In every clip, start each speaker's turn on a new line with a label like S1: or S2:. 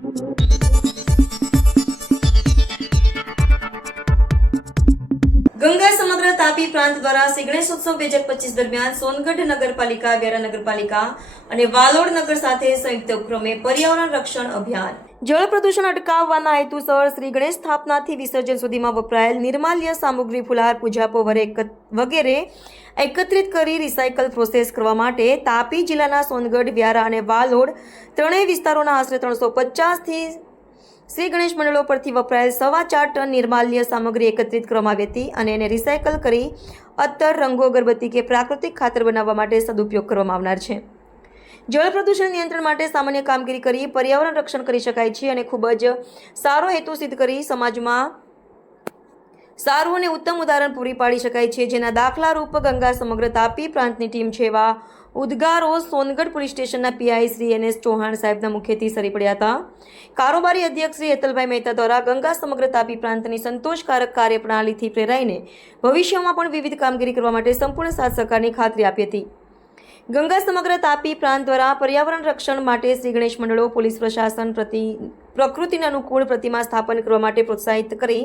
S1: ગંગા સમગ્ર તાપી પ્રાંત દ્વારા શ્રી ગણેશોત્સવ બે હજાર પચીસ દરમિયાન સોનગઢ નગરપાલિકા, વ્યારા નગરપાલિકા અને વાલોડ નગર સાથે સંયુક્ત ઉપક્રમે પર્યાવરણ રક્ષણ અભિયાન જળ પ્રદૂષણ અટકાવવાના હેતુસર શ્રી ગણેશ સ્થાપનાથી વિસર્જન સુધીમાં વપરાયેલ નિર્માલ્ય સામગ્રી ફુલહાર પૂજાપો વગેરે એકત્રિત કરી રિસાયકલ પ્રોસેસ કરવા માટે તાપી જિલ્લાના સોનગઢ, વ્યારા અને વાલોડ ત્રણેય વિસ્તારોના આશરે ત્રણસો પચાસથી શ્રી ગણેશ મંડળો પરથી વપરાયેલ સવા ચાર ટન નિર્માલ્ય સામગ્રી એકત્રિત કરવામાં આવી હતી અને એને રિસાયકલ કરી અત્તર રંગો, અગરબત્તી કે પ્રાકૃતિક ખાતર બનાવવા માટે સદુપયોગ કરવામાં આવનાર છે. જળ પ્રદૂષણ નિયંત્રણ માટે સામાન્ય કામગીરી કરી, પર્યાવરણ રક્ષણ કરી શકાય છે અને ખૂબ જ સારો હેતુ સિદ્ધ કરી સમાજમાં સારું અને ઉત્તમ ઉદાહરણ પૂરી પાડી શકાય છે. જેના દાખલા રૂપ ગંગા સમગ્ર તાપી પ્રાંતની ટીમ છે એવા ઉદ્ગારો સોનગઢ પોલીસ સ્ટેશનના PI Shri N S Chauhan સાહેબના મુખ્યથી સરી પડ્યા હતા. કારોબારી અધ્યક્ષ શ્રી હેતલભાઈ મહેતા દ્વારા ગંગા સમગ્ર તાપી પ્રાંતની સંતોષકારક કાર્યપ્રણાલીથી પ્રેરાઈને ભવિષ્યમાં પણ વિવિધ કામગીરી કરવા માટે સંપૂર્ણ સાથ સહકારની ખાતરી આપી હતી. ગંગા સમગ્ર તાપી પ્રાંત દ્વારા પર્યાવરણ રક્ષણ માટે શ્રી ગણેશ મંડળો પોલીસ પ્રશાસન પ્રતિ પ્રકૃતિને અનુકૂળ પ્રતિમા સ્થાપન કરવા માટે પ્રોત્સાહિત કરી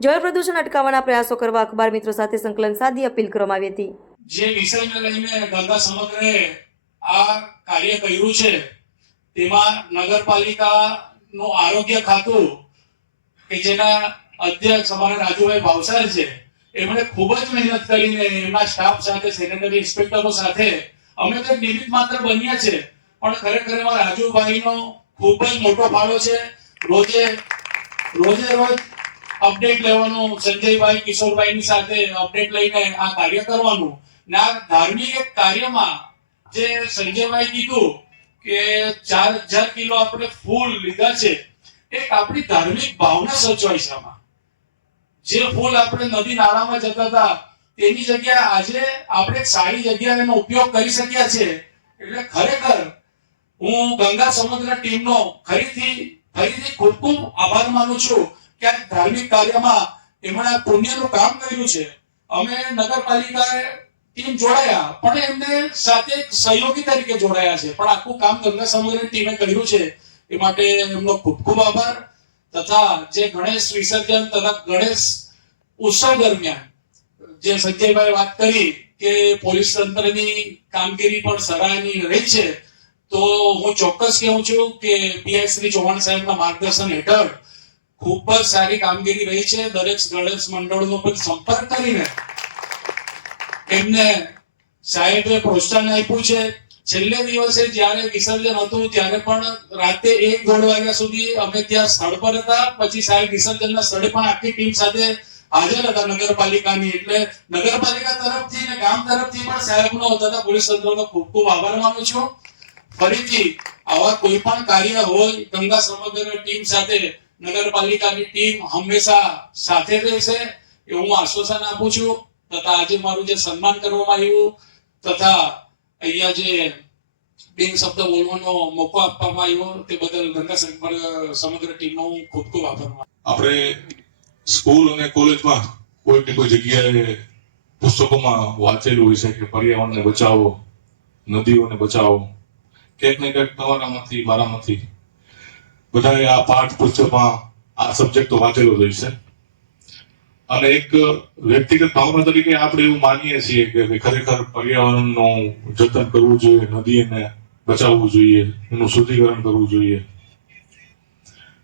S1: જળ પ્રદૂષણ અટકાવવાના પ્રયાસો કરવા અખબાર મિત્રો સાથે સંકલન સાધી અપીલ કરવામાં આવી હતી.
S2: જે વિષયને લઈને ગંગા સમગ્રે આ કાર્ય કર્યું છે, તેમાં નગરપાલિકાનું આરોગ્ય ખાતું, કે જેના અધ્યક્ષ અમારા રાજુભાઈ ભાવસાર છે એમણે ખૂબ જ મહેનત કરીને એમના સ્ટાફ સાથે સેનેટરી ઇન્સ્પેક્ટરો સાથે અમે તો નિમિત્ત માત્ર બન્યા છે. પણ ખરેખર એમાં રાજુભાઈનો ખૂબ જ મોટો ફાળો છે. રોજે રોજે રોજ અપડેટ લેવાનું, સંજયભાઈ, કિશોરભાઈની સાથે અપડેટ લઈને આ કાર્ય કરવાનું. ને આ ધાર્મિક એક કાર્યમાં જે સંજયભાઈ કીધું કે ચાર હજાર કિલો આપણે ફૂલ લીધા છે, એક આપણી ધાર્મિક ભાવના સચવાય છે જે ફૂલ આપણે નદી નાળામાં જતા હતા, તેની જગ્યા આજે આપણે સારી જગ્યાને એનો ઉપયોગ કરી શક્યા છે. એટલે ખરેખર હું ગંગા સમુદ્ર ટીમનો ફરીથી ફરીથી ખૂબ ખૂબ આભાર માનું છું કે આ ધાર્મિક કાર્યમાં એમણે પુણ્યનું કામ કર્યું છે. અમે નગરપાલિકાએ ટીમ જોડાયા, પણ એમને સાથે સહયોગી તરીકે જોડાયા છે. પણ આખું કામ ગંગા સમુદ્ર ટીમે કર્યું છે. એ માટે એમનો ખૂબ ખૂબ આભાર. તથા જે ગણેશ વિસર્જન તથા ગણેશ ઉત્સવ દરમિયાન, જે સંજયભાઈ વાત કરી કે પોલીસ તંત્રની કામગીરી પણ સરાહનીય રહી છે, તો હું ચોક્કસ કહું છું કે પીઆઈ શ્રી ચૌહાણ સાહેબના માર્ગદર્શન હેઠળ ખૂબ જ સારી કામગીરી રહી છે. દરેક ગણેશ મંડળનો પણ સંપર્ક કરીને એમને સાહેબે પ્રોત્સાહન આપ્યું છે. છેલ્લે દિવસે જ્યારે વિસર્જન હતું, ત્યારે પણ રાતે એક દોઢ વાગ્યા સુધી અમે ત્યાં સ્થળ પર હતા. પછી સાહેબ વિસર્જનના સ્થળે પણ આખી ટીમ સાથે હાજર હતા નગરપાલિકાની. એટલે નગરપાલિકા તરફથી અને ગામ તરફથી પણ સાહેબનો તથા પોલીસ તંત્રનો ખૂબ ખૂબ આભાર માનું છું. ફરીથી આવા કોઈ પણ કાર્ય હોય, ગંગા સમગ્ર ટીમ સાથે નગરપાલિકાની ટીમ હંમેશા સાથે રહેશે એવું હું આશ્વાસન આપું છું. તથા આજે મારું જે સન્માન કરવામાં આવ્યું, તથા અહીંયા જે બિન શબ્દ બોલવાનો મોકો આપવામાં આવ્યો, તે બદલ ગંગા સમગ્ર સમગ્ર ટીમનો હું ખૂબ ખૂબ આભાર
S3: આપણે સ્કૂલ અને કોલેજમાં કોઈ ને કોઈ જગ્યાએ પુસ્તકોમાં વાંચેલું હોય છે કે પર્યાવરણને બચાવો, નદીઓને બચાવો ક્યાંક ને ક્યાંક તમારામાંથી, મારામાંથી બધાએ આ પાઠ પુસ્તકમાં આ સબ્જેક્ટ તો વાંચેલો જ હોય છે. અને એક વ્યક્તિગત ભાવના તરીકે આપણે એવું માનીએ છીએ કે ખરેખર પર્યાવરણનું જતન કરવું જોઈએ, નદીને બચાવવું જોઈએ, એનું શુદ્ધિકરણ કરવું જોઈએ.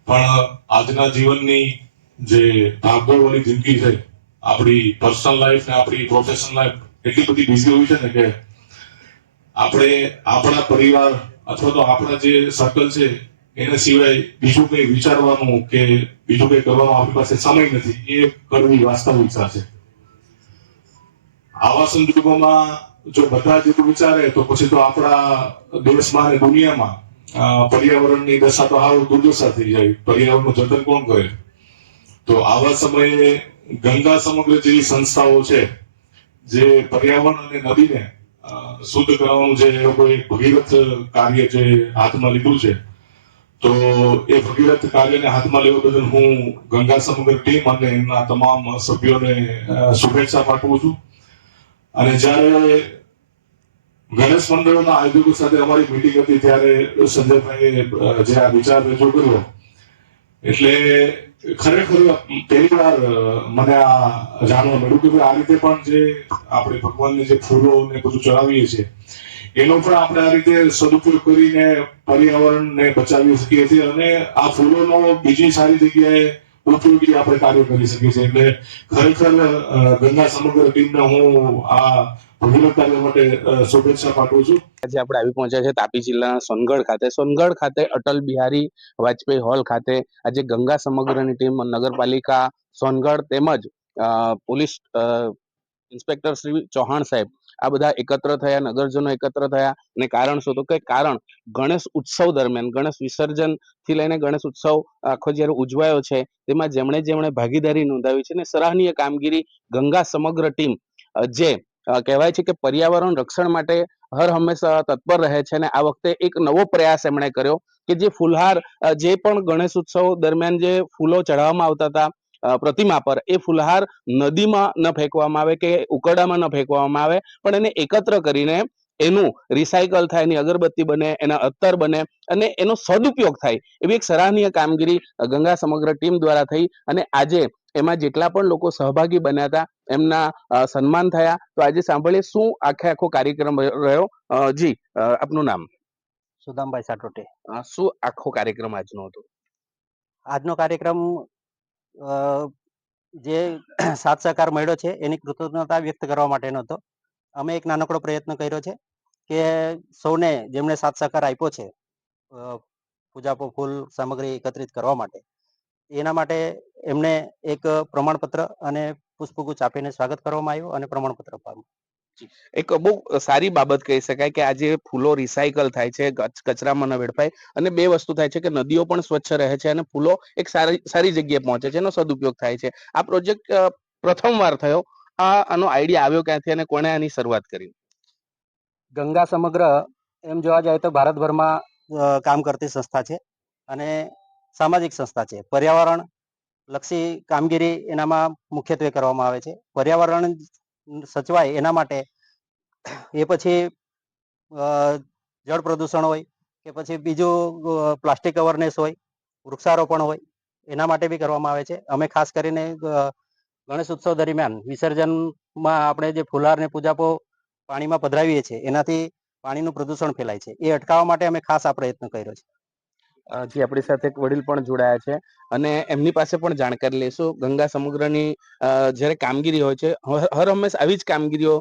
S3: પણ આજના જીવનની જે ભાગદોડવાળી જિંદગી છે, આપણી પર્સનલ લાઈફ ને આપણી પ્રોફેશનલ લાઈફ એટલી બધી બિઝી હોય છે ને કે આપણે આપણા પરિવાર અથવા તો આપણા જે સર્કલ છે એને સિવાય બીજું કંઈ વિચારવાનું કે બીજું કંઈ કરવાનું આપણી પાસે સમય નથી, એ કરવી વાસ્તવિકતા છે. આવા સંજોગોમાં જો બધા જ વિચારે, તો પછી તો આપણા દેશમાં અને દુનિયામાં પર્યાવરણની દશા તો હાલ દુર્દશા થઈ જાય. પર્યાવરણનું જતન કોણ કરે? તો આવા સમયે ગંગા સમગ્ર જેવી સંસ્થાઓ છે, જે પર્યાવરણ અને નદીને શુદ્ધ કરવાનું જે એ લોકોએ ભગીરથ કાર્ય જે હાથમાં લીધું છે તો એ ભગીરથ કાર્યને હાથમાં લેવા બદલ હું ગંગા સમગ્ર ટીમ અને એમના તમામ સભ્યોને શુભેચ્છા પાઠવું છું. અને જ્યારે ગણેશ મંડળના આયોજકો સાથે અમારી મીટિંગ હતી ત્યારે સંજયભાઈએ જે આ વિચાર રજૂ કર્યો. એટલે ખરેખર પહેલી વાર મને આ જાણવા મળ્યું કે આ રીતે પણ જે આપણે ભગવાનને જે ફૂલો ને બધું ચડાવીએ છીએ એનો પણ આપણે આ રીતે સદુપયોગ કરીને પર્યાવરણને બચાવી શકીએ છીએ અને આ ફૂલોનો બીજી સારી જગ્યાએ ઉપયોગી આપણે કાર્ય કરી શકીએ છીએ. એટલે ખરેખર ગંગા સમગ્ર ટીમને હું આ
S4: આજે આપણે આવી પહોંચ્યા છે તાપી જિલ્લાના સોનગઢ ખાતે. સોનગઢ ખાતે અટલ બિહારી વાજપેયી હોલ ખાતે આજે ગંગા સમગ્રની ટીમ નગરપાલિકા સોનગઢ તેમજ પોલીસ ઇન્સ્પેક્ટર શ્રી ચૌહાણ સાહેબ આ બધા એકત્ર થયા, નગરજનો એકત્ર થયા અને કારણ શું તો કે કારણ ગણેશ ઉત્સવ દરમિયાન, ગણેશ વિસર્જનથી લઈને ગણેશ ઉત્સવ આખો જ્યારે ઉજવાયો છે, તેમાં જેમણે જેમણે ભાગીદારી નોંધાવી છે અને સરાહનીય કામગીરી ગંગા સમગ્ર ટીમ જે કહેવાય છે કે પર્યાવરણ રક્ષણ માટે હર હંમેશા તત્પર રહે છે અને આ વખતે એક નવો પ્રયાસ એમણે કર્યો કે જે ફુલહાર જે પણ ગણેશ ઉત્સવ દરમિયાન જે ફૂલો ચઢાવવામાં આવતા હતા પ્રતિમા પર. એ ફુલહાર નદીમાં ન ફેંકવામાં આવે કે ઉકરડામાં ન ફેંકવામાં આવે પણ એને એકત્ર કરીને એનું રિસાયકલ થાય એની અગરબત્તી બને એના અત્તર બને અને એનો સદુપયોગ થાય એવી એક સરાહનીય કામગીરી ગંગા સમગ્ર ટીમ દ્વારા થઈ અને આજે એમાં જેટલા પણ લોકો સહભાગી બન્યા હતા એમના સન્માન થયા. તો આજે સાંભળીએ શું આખે આખો કાર્યક્રમ રહ્યો. જી આપનું નામ?
S5: સુદામભાઈ સાટોટે.
S4: શું આખો કાર્યક્રમ આજનો હતો?
S5: આજનો કાર્યક્રમ જે સાથ સહકાર મળ્યો છે, એની કૃતજ્ઞતા વ્યક્ત કરવા માટેનો હતો. અમે એક નાનકડો પ્રયત્ન કર્યો છે કે સૌને જેમણે સાથ સહકાર આપ્યો છે પૂજાપો ફૂલ સામગ્રી એકત્રિત કરવા માટે, એના માટે એમને એક પ્રમાણપત્ર અને પુષ્પગુચ્છ આપીને સ્વાગત કરવામાં આવ્યું અને પ્રમાણપત્ર
S4: એક બહુ સારી બાબત કહી શકાય કે આજે ફૂલો રિસાયકલ થાય છે કચ- કચરામાં ન વેડફાય અને બે વસ્તુ થાય છે કે નદીઓ પણ સ્વચ્છ રહે છે અને ફૂલો એક સારી સારી જગ્યાએ પહોંચે છે એનો સદુપયોગ થાય છે. આ પ્રોજેક્ટ પ્રથમવાર થયો. આ આનો આઈડિયા આવ્યો ક્યાંથી અને કોણે આની શરૂઆત કરી?
S5: ગંગા સમગ્ર એમ જોવા જાય તો ભારતભરમાં અ, કામ કરતી સંસ્થા છે અને સામાજિક સંસ્થા છે. પર્યાવરણ લક્ષી કામગીરી એનામાં મુખ્યત્વે કરવામાં આવે છે. પર્યાવરણ સચવાય એના માટે એ પછી જળ પ્રદૂષણ હોય કે પછી બીજું પ્લાસ્ટિક અવેરનેસ હોય, વૃક્ષારોપણ હોય, એના માટે બી કરવામાં આવે છે. અમે ખાસ કરીને ગણેશ ઉત્સવ દરમિયાન વિસર્જનમાં આપણે જે ફુલારને પૂજાપો પાણીમાં પધરાવીએ છીએ, એનાથી પાણીનું પ્રદૂષણ ફેલાય છે. એ અટકાવવા માટે અમે ખાસ આ પ્રયત્ન કર્યો છે.
S4: જી આપણી સાથે વડીલ પણ જોડાયા છે. અને એમની પાસે પણ જાણકારી લઈશું. ગંગા સમુદ્રની જ્યારે કામગીરી હોય છે, હર હંમેશા આવી જ કામગીરીઓ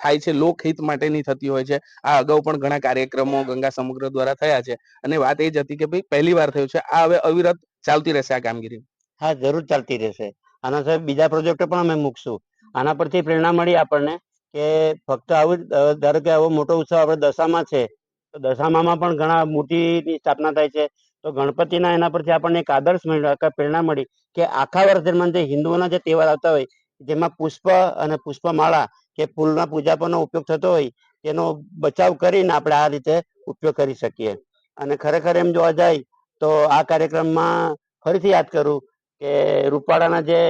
S4: થાય છે. લોકહિત માટેની થતી હોય છે. આ અગાઉ પણ ઘણા કાર્યક્રમો ગંગા સમુદ્ર દ્વારા થયા છે. અને વાત એ જ હતી કે ભાઈ, પહેલી વાર થયું છે. આ હવે અવિરત ચાલતી રહેશે આ કામગીરી.
S6: હા, જરૂર ચાલતી રહેશે. આના સાહેબ બીજા પ્રોજેક્ટો પણ અમે મૂકશું. આના પરથી પ્રેરણા મળી આપણને કે ફક્ત આવું ધારો કે આવો મોટો ઉત્સવ આપણે દશામાં છે, તો પણ ઘણા મૂર્તિની સ્થાપના થાય છે. તો ગણપતિના એના પરથી આપણને એક આદર્શ મળ્યો પ્રેરણા મળી કે આખા વર્ષ દરમિયાન જે હિન્દુઓના જે તહેવાર આવતા હોય, જેમાં પુષ્પ અને પુષ્પમાળા કે ફૂલના પૂજાપનો ઉપયોગ થતો હોય, તેનો બચાવ કરીને આપણે આ રીતે ઉપયોગ કરી શકીએ. અને ખરેખર એમ જોવા જાય તો આ કાર્યક્રમમાં ફરીથી યાદ કરું કે રૂપાડાના જે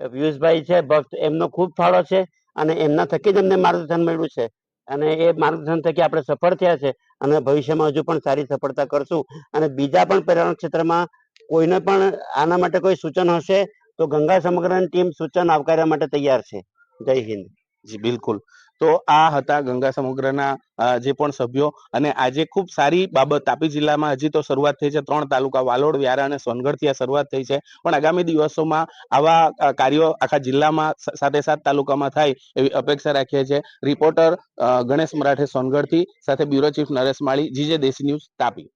S6: પિયુષભાઈ છે, ભક્ત, એમનો ખૂબ ફાળો છે અને એમના થકી જ અમને માર્ગદર્શન મળ્યું છે. અને એ માર્ગદર્શન થકી આપણે સફળ થયા છે. અને ભવિષ્યમાં હજુ પણ સારી સફળતા કરશું. અને બીજા પણ પર્યાવરણ ક્ષેત્રમાં કોઈને પણ આના માટે કોઈ સૂચન હશે તો ગંગા સમગ્રની ટીમ સૂચન આવકારવા માટે તૈયાર છે. જય હિન્દ.
S4: જી, બિલકુલ. તો આ હતા ગંગા સમુદ્રના જે પણ સભ્યો. અને આજે ખૂબ સારી બાબત. તાપી જિલ્લામાં હજી તો શરૂઆત થઈ છે ત્રણ તાલુકા, વાલોડ, વ્યારા અને સોનગઢથી આ શરૂઆત થઈ છે. પણ આગામી દિવસોમાં આવા કાર્યો આખા જિલ્લામાં સાથે સાત તાલુકામાં થાય એવી અપેક્ષા રાખીએ છીએ. રિપોર્ટર ગણેશ મરાઠે સોનગઢથી, સાથે bureau chief Naresh Mali, GJ Desi news Tapi.